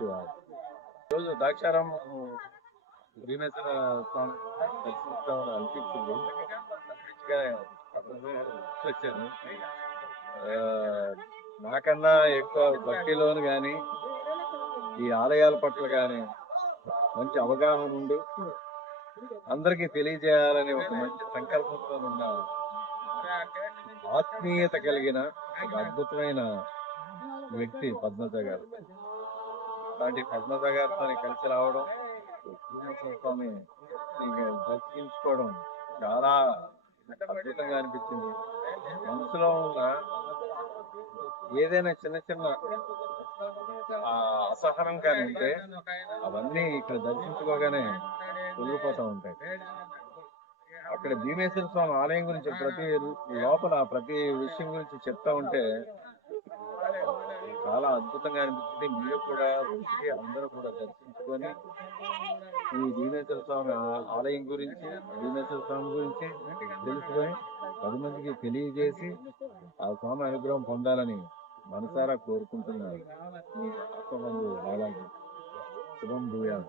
శివాయ. ఈరోజు ద్రాక్షారం భీమేశ్వర స్వామి దర్శించుకోవాలని అనిపించింది. వచ్చాను. నాకన్నా ఎక్కువ భక్తిలోను కానీ ఈ ఆలయాల పట్ల కానీ మంచి అవగాహన ఉండి అందరికీ తెలియజేయాలని ఒక మంచి సంకల్పంతో ఉన్న ఆత్మీయత కలిగిన ఒక అద్భుతమైన వ్యక్తి పద్మజ గారు. అలాంటి పద్మజ గారితో కలిసి రావడం, స్వామి దర్శించుకోవడం చాలా అద్భుతంగా అనిపించింది. మనసులో ఉన్న ఏదైనా చిన్న చిన్న అసహనం కానీ ఉంటే అవన్నీ ఇక్కడ దర్శించుకోగానే తొలగిపోతూ ఉంటాయి. అక్కడ భీమేశ్వర స్వామి ఆలయం గురించి ప్రతి విషయం గురించి చెప్తా ఉంటే చాలా అద్భుతంగా అనిపించింది. మీరు కూడా వచ్చి అందరూ కూడా దర్శించుకొని ఈ భీమేశ్వర స్వామి ఆలయం గురించి, భీమేశ్వర స్వామి గురించి తెలుసుకొని 10 మందికి తెలియజేసి ఆ స్వామి అనుగ్రహం పొందాలని మనసారా కోరుకుంటున్నారు. మీ ఆత్మబంధువు బాలాజీ. శుభం భూయాలు.